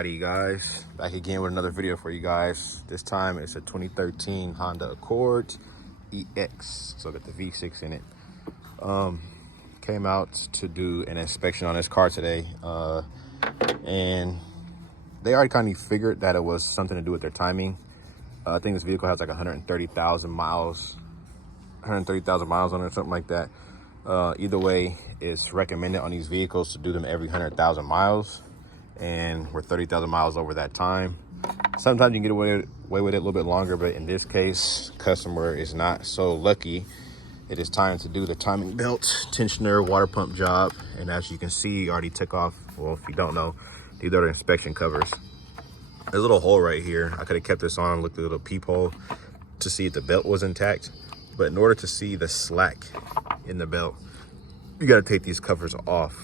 everybody, guys. Back again with another video for you guys. This time it's a 2013 Honda Accord EX. So got the V6 in it. Came out to do an inspection on this car today. And they already kind of figured that it was something to do with their timing. I think this vehicle has like 130,000 miles. 130,000 miles on it or something like that. Either way, it's recommended on these vehicles to do them every 100,000 miles, and we're 30,000 miles over that time. Sometimes you can get away with it a little bit longer, but in this case, customer is not so lucky. It is time to do the timing belt, tensioner, water pump job, and as you can see, you already took off. Well, if you don't know, these are the inspection covers. There's a little hole right here. I could have kept this on and looked at a little peephole to see if the belt was intact. But in order to see the slack in the belt, you got to take these covers off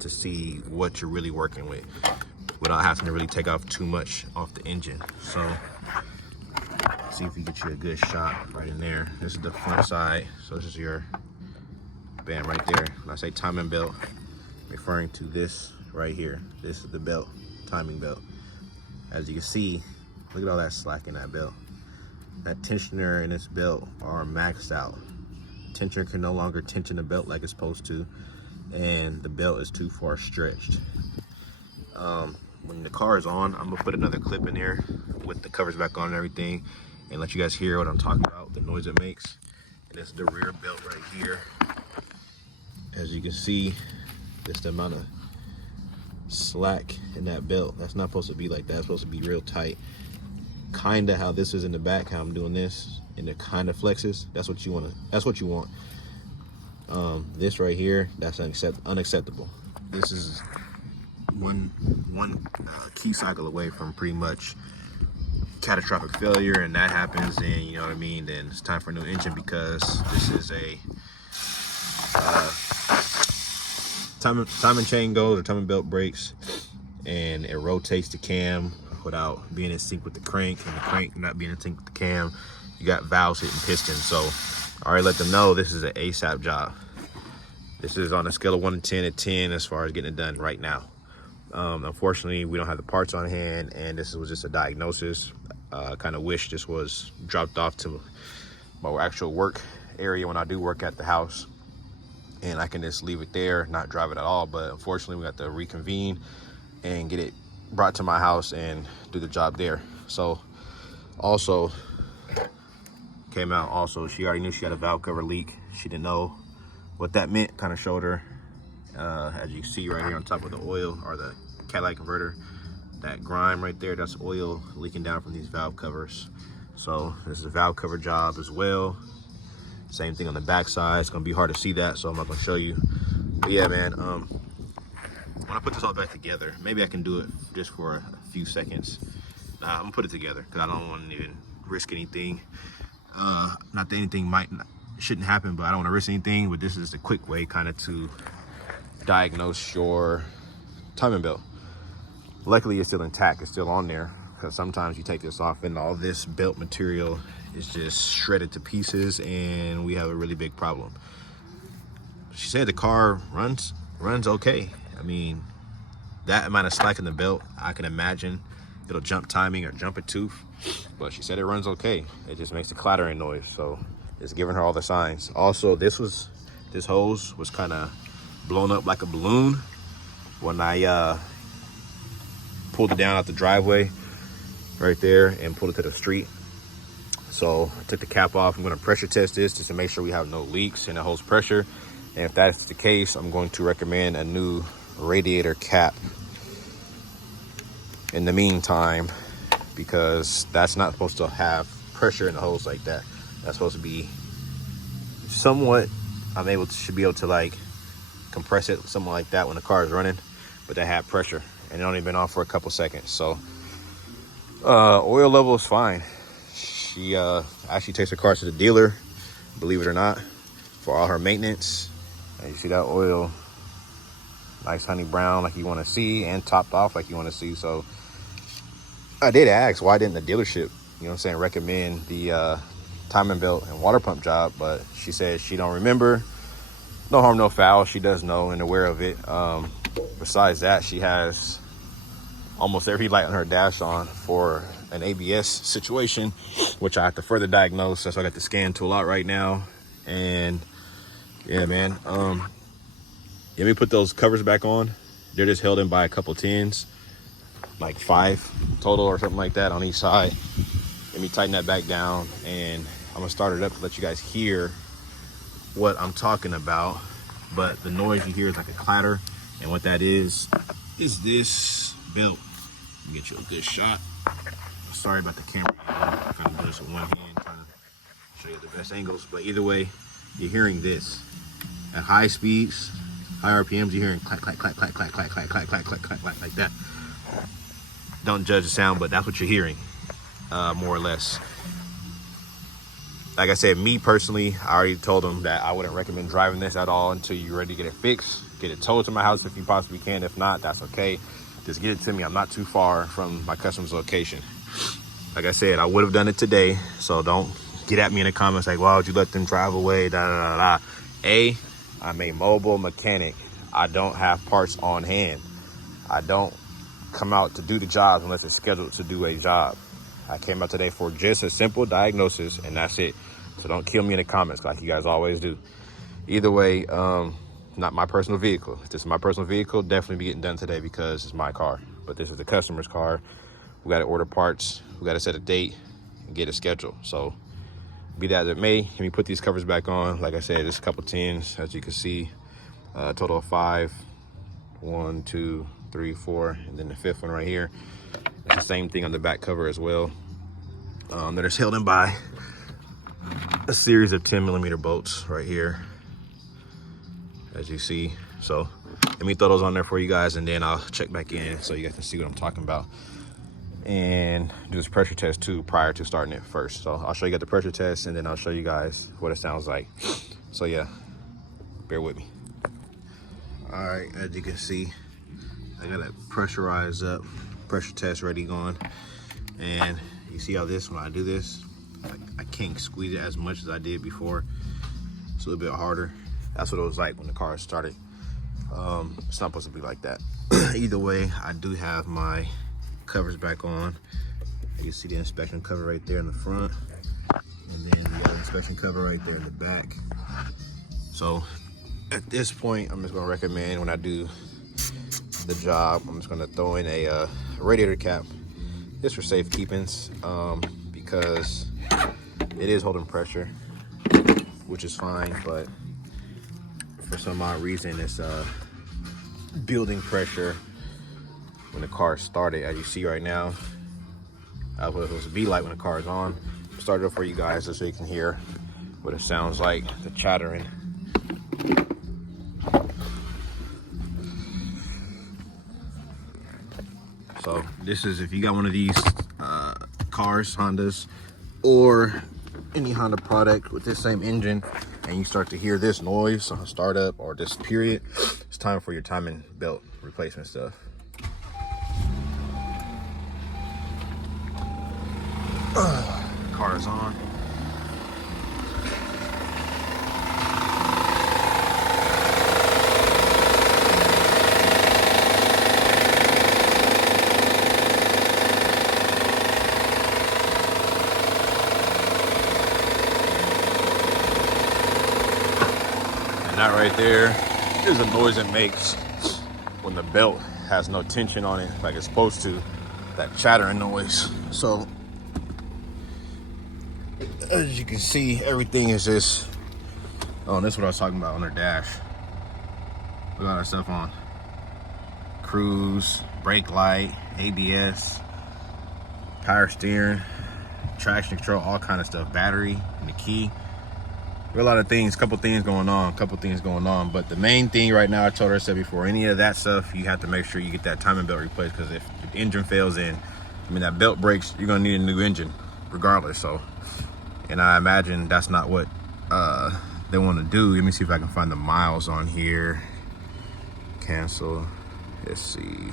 to see what you're really working with without having to really take off too much off the engine. So see if you get you a good shot right in there. This is the front side. So this is your band right there. When I say timing belt, I'm referring to this right here. This is the belt, timing belt. As you can see, look at all that slack in that belt. That tensioner and this belt are maxed out. Tensioner can no longer tension the belt like it's supposed to, and the belt is too far stretched. When the car is on, I'm gonna put another clip in there with the covers back on and everything, and let you guys hear what I'm talking about, the noise it makes. And this is the rear belt right here. As you can see, just the amount of slack in that belt. That's not supposed to be like that. It's supposed to be real tight. Kind of how this is in the back, how I'm doing this, and it kind of flexes. That's what you want. That's what you want. This right here, that's unacceptable. This is one key cycle away from pretty much catastrophic failure, and that happens, and you know what I mean. Then it's time for a new engine, because this is a timing chain goes, or timing belt breaks, and it rotates the cam without being in sync with the crank, and the crank not being in sync with the cam. You got valves hitting pistons. So I already let them know this is an ASAP job. This is on a scale of 1 to 10 at 10 as far as getting it done right now. Unfortunately, we don't have the parts on hand, and this was just a diagnosis. Kind of wish this was dropped off to my actual work area when I do work at the house, and I can just leave it there, not drive it at all. But unfortunately, we got to reconvene and get it brought to my house and do the job there. So also came out, also she already knew she had a valve cover leak. She didn't know what that meant. Kind of showed her, as you see right here on top of the oil, or the catalytic converter, that grime right there, that's oil leaking down from these valve covers. So this is a valve cover job as well. Same thing on the back side. It's gonna be hard to see that, so I'm not gonna show you. But yeah, man, when I put this all back together, maybe I can do it just for a few seconds. I'm gonna put it together because I don't want to even risk anything. Not that anything shouldn't happen, but I don't want to risk anything. But this is a quick way kind of to diagnose your timing belt. Luckily, it's still intact. It's still on there, because sometimes you take this off and all this belt material is just shredded to pieces, and we have a really big problem. She said the car runs okay. I mean, that amount of slack in the belt, I can imagine it'll jump timing or jump a tooth, but she said it runs okay. It just makes a clattering noise, so it's giving her all the signs. Also, this hose was kind of blown up like a balloon when I pulled it down out the driveway right there and pulled it to the street. So I took the cap off. I'm going to pressure test this just to make sure we have no leaks and it holds pressure. And if that's the case, I'm going to recommend a new radiator cap in the meantime, because that's not supposed to have pressure in the hose like that. That's supposed to be somewhat, should be able to like compress it, something like that, when the car is running, but they have pressure and it only been on for a couple seconds. So oil level is fine. She actually takes her car to the dealer, believe it or not, for all her maintenance. And you see that oil, nice honey brown like you want to see, and topped off like you want to see. So I did ask, why didn't the dealership, you know what I'm saying, recommend the timing belt and water pump job? But she said she don't remember. No harm, no foul. She does know and aware of it. Besides that, she has almost every light on her dash on for an ABS situation, which I have to further diagnose. That's why I got the scan tool out right now. And yeah, man, let me put those covers back on. They're just held in by a couple tins, like 5 total or something like that on each side. Let me tighten that back down, and I'm gonna start it up to let you guys hear what I'm talking about. But the noise you hear is like a clatter, and what that is this belt. Let me get you a good shot. Sorry about the camera. I'm kind of doing this with one hand, trying to show you the best angles. But either way, you're hearing this at high speeds, high RPMs. You're hearing clack, clack, clack, clack, clack, clack, clack, clack, clack, clack, clack, clack, like that. Don't judge the sound, but that's what you're hearing, more or less. Like I said, me personally, I already told them that I wouldn't recommend driving this at all until you're ready to get it fixed. Get it towed to my house if you possibly can. If not, that's okay. Just get it to me. I'm not too far from my customer's location. Like I said, I would have done it today, so don't get at me in the comments like, why would you let them drive away, da da da da. I'm a mobile mechanic. I don't have parts on hand. I don't come out to do the job unless it's scheduled to do a job. I came out today for just a simple diagnosis, and that's it. So don't kill me in the comments like you guys always do. Either way, not my personal vehicle. If this is my personal vehicle, definitely be getting done today because it's my car. But this is the customer's car. We got to order parts. We got to set a date and get a schedule. So be that as it may, let me put these covers back on. Like I said, there's a couple tins, as you can see, total of 5. 1, 2, 3, 4, and then the 5th one right here. It's the same thing on the back cover as well. That is held in by a series of 10mm bolts right here, as you see. So let me throw those on there for you guys, and then I'll check back in so you guys can see what I'm talking about, and do this pressure test too prior to starting it first. So I'll show you guys the pressure test, and then I'll show you guys what it sounds like. So yeah, bear with me. All right, as you can see, I got it pressurized up, pressure test ready going. And you see how this, when I do this, I can't squeeze it as much as I did before. It's a little bit harder. That's what it was like when the car started. It's not supposed to be like that. Either way, I do have my covers back on. You can see the inspection cover right there in the front, and then the other inspection cover right there in the back. So at this point, I'm just gonna recommend, when I do the job, I'm just gonna throw in a radiator cap just for safekeepings, because it is holding pressure, which is fine, but for some odd reason it's building pressure when the car started. As you see right now, that's what it's supposed to be like when the car is on. Start it up for you guys just so you can hear what it sounds like, the chattering. So this is, if you got one of these cars, Hondas, or any Honda product with this same engine, and you start to hear this noise on startup or this period, it's time for your timing belt replacement stuff. Car is on. And that right there is the noise it makes when the belt has no tension on it like it's supposed to, that chattering noise. So as you can see, everything is just, oh, this is what I was talking about on their dash. Look at all that stuff on. Cruise, brake light, ABS, power steering, traction control, all kind of stuff, battery and the key. There are a lot of things, couple things going on, but the main thing right now, I told her, I said before, any of that stuff, you have to make sure you get that timing belt replaced, because if the engine fails in, I mean, that belt breaks, you're gonna need a new engine regardless. So, and I imagine that's not what they want to do. Let me see if I can find the miles on here. Cancel. Let's see.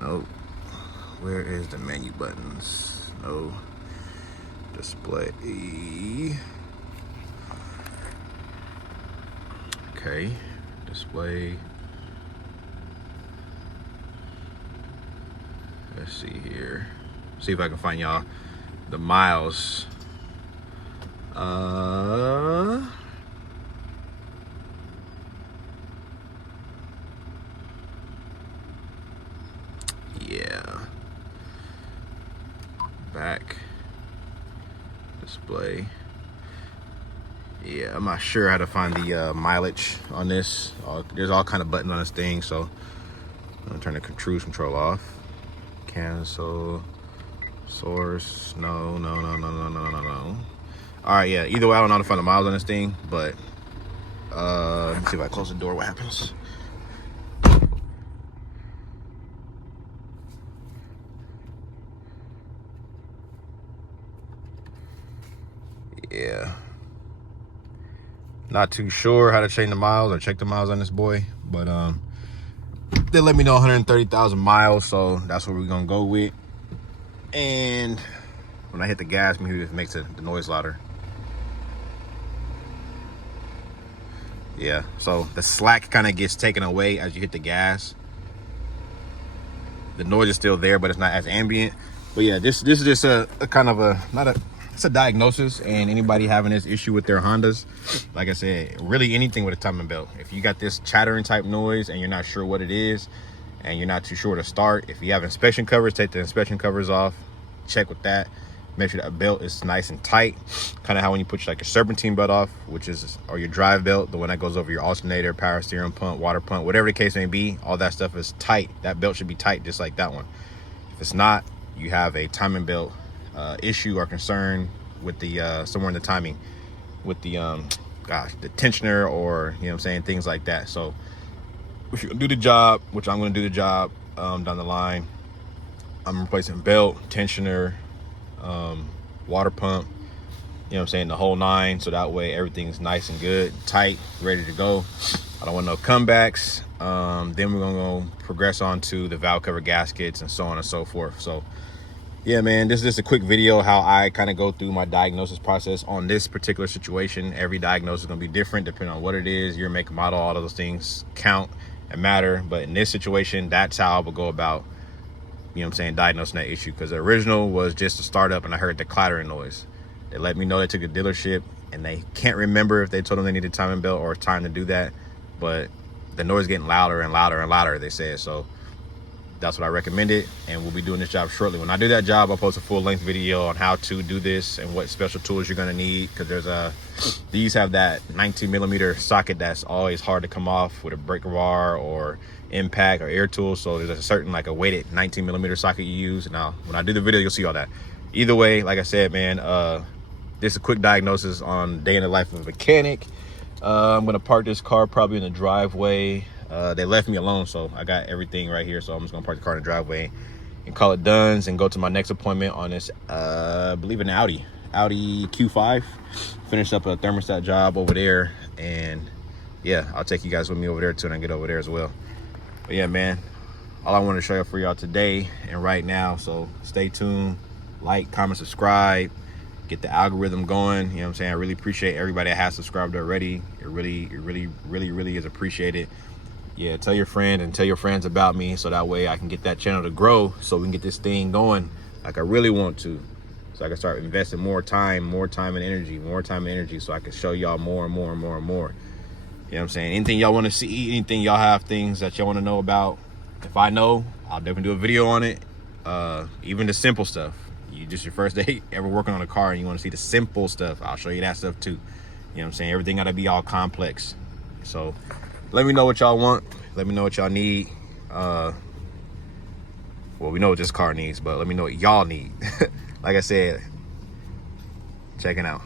Nope. Where is the menu buttons? No. Display. Okay. Display. Let's see here. See if I can find y'all the miles. Yeah. Back display. Yeah, I'm not sure how to find the mileage on this. There's all kind of buttons on this thing, so I'm gonna turn the cruise control off. Cancel. Source. No. All right, yeah. Either way, I don't know how to find the miles on this thing, but let me see if I close the door. What happens? Yeah. Not too sure how to change the miles or check the miles on this boy, but they let me know 130,000 miles, so that's what we're gonna go with. And when I hit the gas, maybe it makes the noise louder. Yeah, so the slack kind of gets taken away as you hit the gas. The noise is still there, but it's not as ambient. But yeah, this is just a kind of it's a diagnosis, and anybody having this issue with their Hondas, like I said, really anything with a timing belt. If you got this chattering type noise and you're not sure what it is, and you're not too sure to start, if you have inspection covers, take the inspection covers off, check with that, make sure that belt is nice and tight, kind of how when you put like your serpentine belt off, or your drive belt, the one that goes over your alternator, power steering pump, water pump, whatever the case may be, all that stuff is tight. That belt should be tight just like that one. If it's not, you have a timing belt issue or concern with the somewhere in the timing with the the tensioner, or you know what I'm saying, things like that. So if you're gonna do the job, which I'm gonna do the job down the line, I'm replacing belt, tensioner, water pump, you know what I'm saying, the whole nine, so that way everything's nice and good, tight, ready to go. I don't want no comebacks. Then we're gonna go progress on to the valve cover gaskets and so on and so forth. So yeah, man, this is just a quick video how I kind of go through my diagnosis process on this particular situation. Every diagnosis is gonna be different depending on what it is, your make, model, all of those things count and matter. But in this situation, that's how I would go about, you know what I'm saying, diagnosing that issue. Because the original was just a startup and I heard the clattering noise. They let me know they took a dealership and they can't remember if they told them they needed timing belt or time to do that, but the noise getting louder and louder and louder, they said. So that's what I recommended, and we'll be doing this job shortly. When I do that job, I'll post a full-length video on how to do this and what special tools you're gonna need, because these have that 19mm socket that's always hard to come off with a breaker bar or impact or air tool. So there's a certain, like a weighted 19mm socket you use. Now, when I do the video, you'll see all that. Either way, like I said, man, this is a quick diagnosis on day in the life of a mechanic. I'm gonna park this car probably in the driveway. They left me alone, so I got everything right here. So I'm just gonna park the car in the driveway and call it done and go to my next appointment on this, I believe an Audi Q5. Finish up a thermostat job over there, and yeah, I'll take you guys with me over there too, and I get over there as well. But yeah, man, all I want to show you for y'all today and right now. So stay tuned, like, comment, subscribe, get the algorithm going. You know what I'm saying? I really appreciate everybody that has subscribed already. It really is appreciated. Yeah, tell your friend and tell your friends about me, so that way I can get that channel to grow, so we can get this thing going like I really want to, so I can start investing more time and energy, so I can show y'all more and more. You know what I'm saying? Anything y'all want to see, anything y'all have things that y'all want to know about, if I know, I'll definitely do a video on it. Even the simple stuff. You just your first day ever working on a car and you want to see the simple stuff, I'll show you that stuff too. You know what I'm saying? Everything got to be all complex. So let me know what y'all want. Let me know what y'all need. Well, we know what this car needs, but let me know what y'all need. Like I said, checking out.